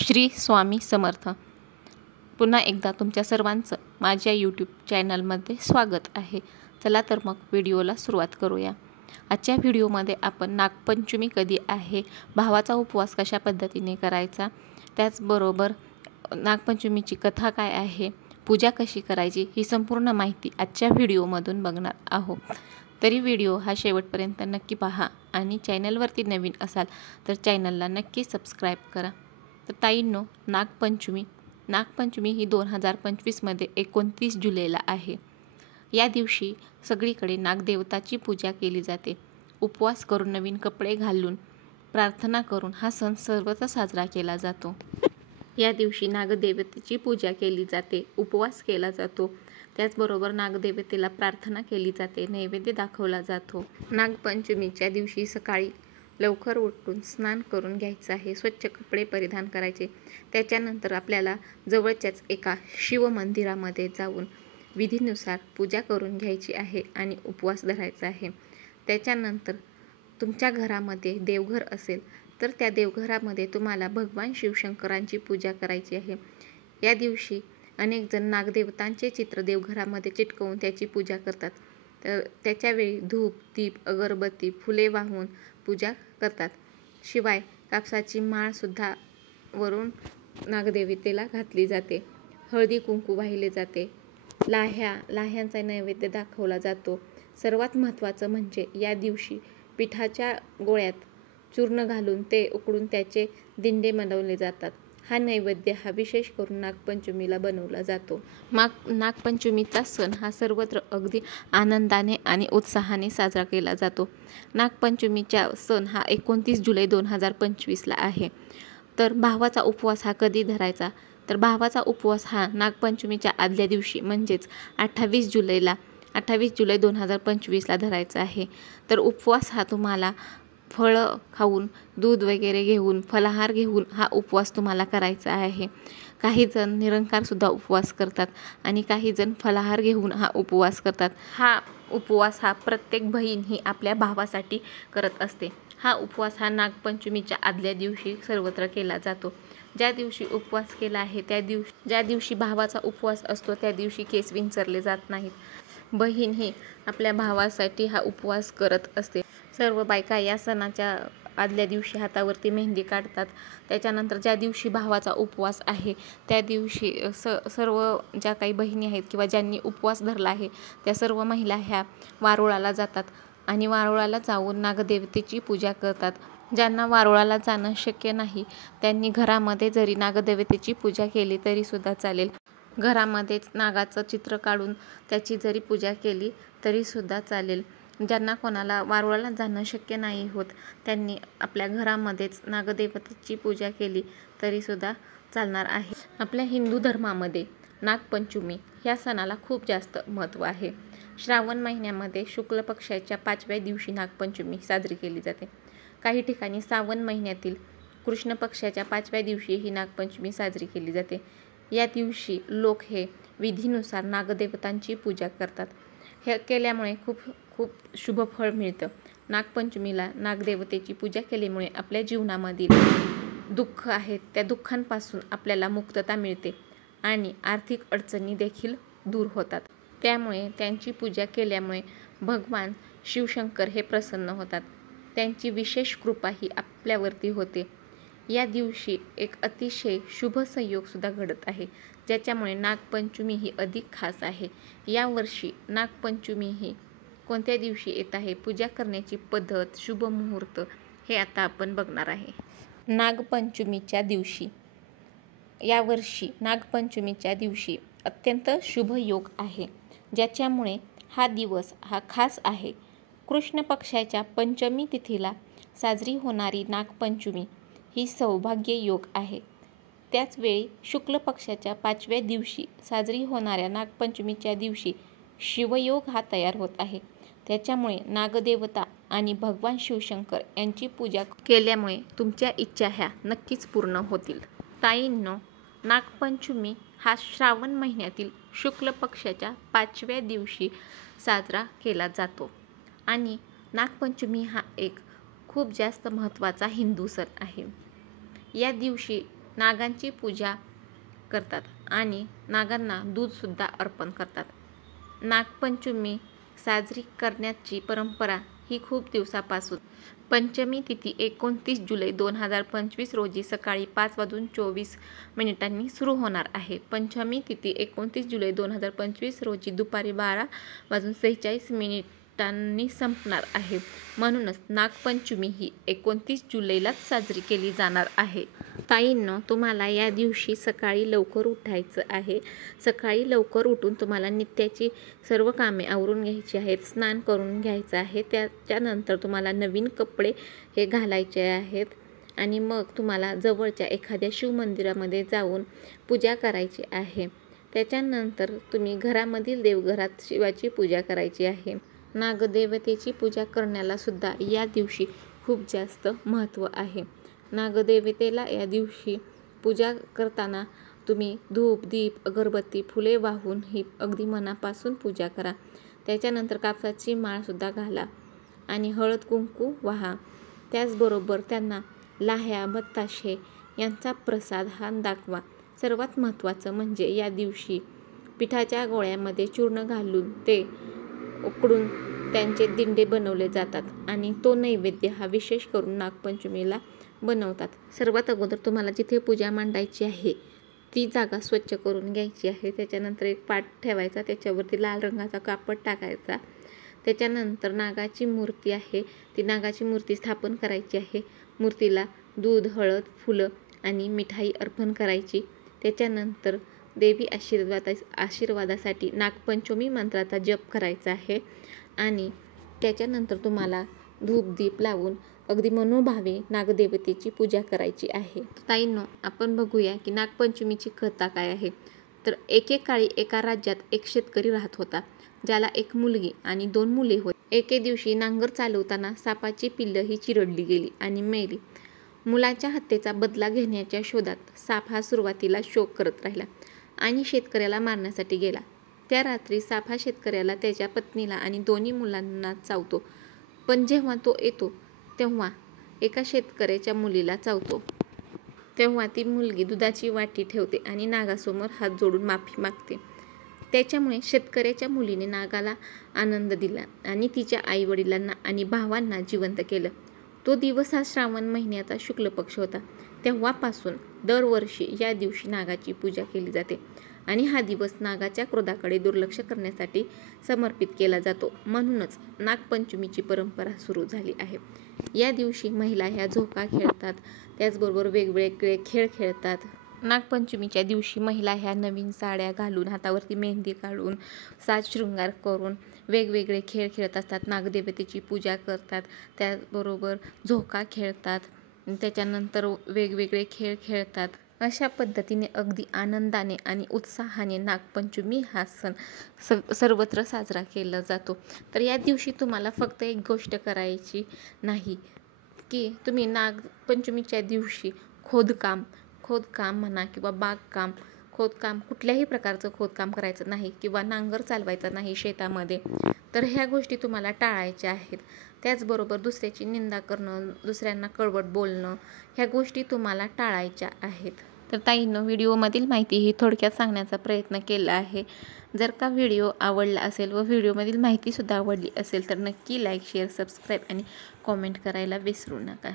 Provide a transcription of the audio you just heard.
श्री स्वामी समर्थ। पुन्हा एकदा तुमच्या सर्वांचं माझ्या यूट्यूब चॅनलमध्ये स्वागत आहे। चला तर मग व्हिडिओला सुरुवात करूया। आजच्या व्हिडिओमध्ये आपण नागपंचमी कधी आहे, भावाचा उपवास कशा पद्धतीने करायचा, त्याचबरोबर नागपंचमीची कथा काय आहे, पूजा कशी करायची, ही संपूर्ण माहिती आजच्या व्हिडिओमधून बघणार आहोत। तरी व्हिडिओ हा शेवटपर्यंत नक्की पहा आणि चॅनलवरती नवीन असाल तर चॅनलला नक्की सबस्क्राईब करा। तर ताईंनो, नागपंचमी ही 2025मध्ये 29 जुलैला आहे। या दिवशी सगळीकडे नागदेवताची पूजा केली जाते। उपवास करून, नवीन कपडे घालून, प्रार्थना करून हा सण सर्वत्र साजरा केला जातो। या दिवशी नागदेवतेची पूजा केली जाते, उपवास केला जातो, त्याचबरोबर नागदेवतेला प्रार्थना केली जाते, नैवेद्य दाखवला जातो। नागपंचमीच्या दिवशी सकाळी लवकर उठून स्नान करून घ्यायचं आहे, स्वच्छ कपडे परिधान करायचे। त्याच्यानंतर आपल्याला जवळच्याच एका शिवमंदिरामध्ये जाऊन विधीनुसार पूजा करून घ्यायची आहे आणि उपवास धरायचा आहे। त्याच्यानंतर तुमच्या घरामध्ये देवघर असेल तर त्या देवघरामध्ये तुम्हाला भगवान शिवशंकरांची पूजा करायची आहे। या दिवशी अनेक जण नागदेवतांचे चित्र देवघरामध्ये चिटकवून त्याची पूजा करतात। तर त्याच्यावेळी धूप, दीप, अगरबत्ती, फुले वाहून पूजा करतात। शिवाय कापसाची माळसुद्धा वरून नागदेवतेला घातली जाते, हळदी कुंकू वाहिले जाते, लाह्यांचा नैवेद्य दाखवला जातो। सर्वात महत्त्वाचं म्हणजे या दिवशी पिठाच्या गोळ्यात चूर्ण घालून ते उकडून त्याचे दिंडे बनवले जातात। हा नैवेद्य विशेष करून नागपंचमीला बनवला जातो। नागपंचमीचा सण हा सर्वत्र अगदी आनंदाने आणि उत्साहाने साजरा केला जातो। नागपंचमीचा सण हा 29 जुलै 2025ला आहे। तर भावाचा उपवास हा कधी धरायचा, तर भावाचा उपवास हा नागपंचमीच्या आदल्या दिवशी म्हणजेच 28 जुलै 2025ला धरायचा आहे। तर उपवास हा तुम्हाला फळं खाऊन, दूध वगैरे घेऊन, फलाहार घेऊन हा उपवास तुम्हाला करायचा आहे। काही जण निरंकारसुद्धा उपवास करतात आणि काही जण फलाहार घेऊन हा उपवास करतात। हा उपवास प्रत्येक बहीण ही आपल्या भावासाठी करत असते। हा उपवास नागपंचमीच्या आदल्या दिवशी सर्वत्र केला जातो। ज्या दिवशी उपवास केला आहे ज्या दिवशी भावाचा उपवास असतो त्या दिवशी केस विंचरले जात नाहीत। बहीण ही आपल्या भावासाठी हा उपवास करत असते। सर्व बायका या सणाच्या आदल्या दिवशी हातावरती मेहंदी काढतात। त्याच्यानंतर ज्या दिवशी भावाचा उपवास आहे त्या दिवशी सर्व ज्या काही बहिणी आहेत किंवा ज्यांनी उपवास धरला आहे त्या सर्व महिला ह्या वारुळाला जातात आणि वारुळाला जाऊन नागदेवतेची पूजा करतात। ज्यांना वारुळाला जाणं शक्य नाही त्यांनी घरामध्ये जरी नागदेवतेची पूजा केली तरी सुद्धा चालेल। घरामध्येच नागाचं चित्र काढून त्याची जरी पूजा केली तरी सुद्धा चालेल। ज्यांना कोणाला वारुळाला जाणं शक्य नाही होत त्यांनी आपल्या घरामध्येच नागदेवतेची पूजा केली तरी सुद्धा चालणार आहे। आपल्या हिंदू धर्मामध्ये नागपंचमी ह्या सणाला खूप जास्त महत्त्व आहे। श्रावण महिन्यामध्ये शुक्ल पक्षाच्या 5व्या दिवशी नागपंचमी साजरी केली जाते। काही ठिकाणी श्रावण महिन्यातील कृष्ण पक्षाच्या 5व्या दिवशी ही नागपंचमी साजरी केली जाते। या दिवशी लोक हे विधीनुसार नागदेवतांची पूजा करतात। हे केल्यामुळे खूप शुभ फळ मिळतं। नागपंचमीला नागदेवतेची पूजा केल्यामुळे आपल्या जीवनामधील दुःख आहेत त्या दुःखांपासून आपल्याला मुक्तता मिळते आणि आर्थिक अडचणी देखील दूर होतात। त्यामुळे त्यांची पूजा केल्यामुळे भगवान शिवशंकर हे प्रसन्न होतात, त्यांची विशेष कृपा ही आपल्यावरती होते। या दिवशी एक अतिशय शुभ संयोगसुद्धा घडत आहे, ज्याच्यामुळे नागपंचमी ही अधिक खास आहे। यावर्षी नागपंचमी ही कोणत्या दिवशी येत आहे, पूजा करण्याची पद्धत, शुभ मुहूर्त हे आता आपण बघणार आहे। यावर्षी नागपंचमीच्या दिवशी अत्यंत शुभ योग आहे, ज्याच्यामुळे हा दिवस खास आहे। कृष्ण पक्षाच्या पंचमी तिथीला साजरी होणारी नागपंचमी ही सौभाग्य योग आहे। त्याचवेळी शुक्ल पक्षाच्या 5व्या दिवशी साजरी होणाऱ्या नागपंचमीच्या दिवशी शिवयोग तयार होत आहे। त्याच्यामुळे नागदेवता आणि भगवान शिवशंकर यांची पूजा केल्यामुळे तुमच्या इच्छा ह्या नक्कीच पूर्ण होतील। ताईंनो, नागपंचमी हा श्रावण महिन्यातील शुक्ल पक्षाच्या 5व्या दिवशी साजरा केला जातो आणि नागपंचमी हा एक खूप जास्त महत्त्वाचा हिंदू सण आहे। या दिवशी नागांची पूजा करतात आणि नागांना दूधसुद्धा अर्पण करतात. नागपंचमी साजरी करण्याची परंपरा ही खूप दिवसापासून पंचमी तिथी 29 जुलै 2025 रोजी सकाळी 5:24 सुरू होणार आहे. पंचमी तिथी 29 जुलै 2025 रोजी दुपारी 12:46 संपणार आहे. म्हणूनच नागपंचमी ही 29 जुलैलाच साजरी केली जाणार आहे. ताईंनो, तुम्हाला या दिवशी सकाळी लवकर उठायचं आहे. सकाळी लवकर उठून तुम्हाला नित्याची सर्व कामे आवरून घ्यायची आहेत. स्नान करून घ्यायचं आहे. त्याच्यानंतर तुम्हाला नवीन कपडे हे घालायचे आहेत आणि मग तुम्हाला जवळच्या एखाद्या शिवमंदिरामध्ये जाऊन पूजा करायची आहे. त्याच्यानंतर तुम्ही घरामधील देवघरात शिवाची पूजा करायची आहे. नागदेवतेची पूजा करण्याला सुद्धा या दिवशी खूप जास्त महत्त्व आहे. नागदेवतेला या दिवशी पूजा करताना तुम्ही धूप, दीप, अगरबत्ती, फुले वाहून ही अगदी मनापासून पूजा करा. त्याच्यानंतर कापसाची माळसुद्धा घाला आणि हळद कुंकू वाहा. त्याचबरोबर त्यांना लाह्या, बत्ताशे यांचा प्रसाद हा दाखवा. सर्वात महत्त्वाचं म्हणजे या दिवशी पिठाच्या गोळ्यामध्ये चूर्ण घालून ते उकडून त्यांचे दिंडे बनवले जातात आणि तो नैवेद्य हा विशेष करून नागपंचमीला बनवतात. सर्वात अगोदर तुम्हाला जिथे पूजा मांडायची आहे ती जागा स्वच्छ करून घ्यायची आहे. त्याच्यानंतर एक पाट ठेवायचा, त्याच्यावरती लाल रंगाचा कापड टाकायचा. त्याच्यानंतर नागाची मूर्ती आहे, ती नागाची मूर्ती स्थापन करायची आहे. मूर्तीला दूध, हळद, फुलं आणि मिठाई अर्पण करायची. त्याच्यानंतर देवी आशीर्वादासाठी नागपंचमी मंत्राचा जप करायचा आहे आणि त्याच्यानंतर तुम्हाला धूप दीप लावून अगदी मनोभावे नागदेवतेची पूजा करायची आहे. ताईंनो, आपण बघूया की नागपंचमीची कथा काय आहे. तर एकेकाळी एका राज्यात एक शेतकरी राहत होता, ज्याला एक मुलगी आणि 2 मुले होती. एके दिवशी नांगर चालवताना सापाची पिल्लं ही चिरडली गेली आणि मेली. मुलाच्या हत्येचा बदला घेण्याच्या शोधात साप हा सुरुवातीला शोक करत राहिला आणि शेतकऱ्याला मारण्यासाठी गेला. त्या रात्री साप हा शेतकऱ्याला, त्याच्या पत्नीला आणि 2 मुलांना चावतो. पण जेव्हा तो येतो तेव्हा एका शेतकऱ्याच्या मुलीला चावतो. तेव्हा ती मुलगी दुधाची वाटी ठेवते आणि नागासमोर हात जोडून माफी मागते. त्याच्यामुळे शेतकऱ्याच्या मुलीने नागाला आनंद दिला आणि तिच्या आईवडिलांना आणि भावांना जिवंत केलं. तो दिवस हा श्रावण महिन्याचा शुक्ल पक्ष होता. तेव्हापासून दरवर्षी या दिवशी नागाची पूजा केली जाते आणि हा दिवस नागाच्या क्रोधाकडे दुर्लक्ष करण्यासाठी समर्पित केला जातो. म्हणूनच नागपंचमीची परंपरा सुरू झाली आहे. या दिवशी महिला ह्या झोका खेळतात, त्याचबरोबर वेगवेगळे खेळ खेळतात. नागपंचमीच्या दिवशी महिला ह्या नवीन साड्या घालून, हातावरती मेहंदी काढून, साज शृंगार करून वेगवेगळे खेळ खेळत असतात. नागदेवतेची पूजा करतात, त्याचबरोबर झोका खेळतात, त्याच्यानंतर वेगवेगळे खेळ खेळतात. अशा पद्धतीने अगदी आनंदाने आणि उत्साहाने नागपंचमी हा सण सर्वत्र साजरा केला जातो. तर या दिवशी तुम्हाला फक्त एक गोष्ट करायची नाही की तुम्ही नागपंचमीच्या दिवशी खोदकाम म्हणा किंवा बागकाम, कुठल्याही प्रकारचं खोदकाम करायचं नाही किंवा नांगर चालवायचा नाही शेतामध्ये. तर ह्या गोष्टी तुम्हाला टाळायच्या आहेत. त्याचबरोबर दुसऱ्याची निंदा करणं, दुसऱ्यांना कडवट बोलणं, ह्या गोष्टी तुम्हाला टाळायच्या आहेत. तर ताईंनो, व्हिडिओमधील माहिती ही थोडक्यात सांगण्याचा प्रयत्न केला आहे. जर का व्हिडिओ आवडला असेल व व्हिडिओमधील माहितीसुद्धा आवडली असेल तर नक्की लाईक, शेअर, सबस्क्राईब आणि कॉमेंट करायला विसरू नका.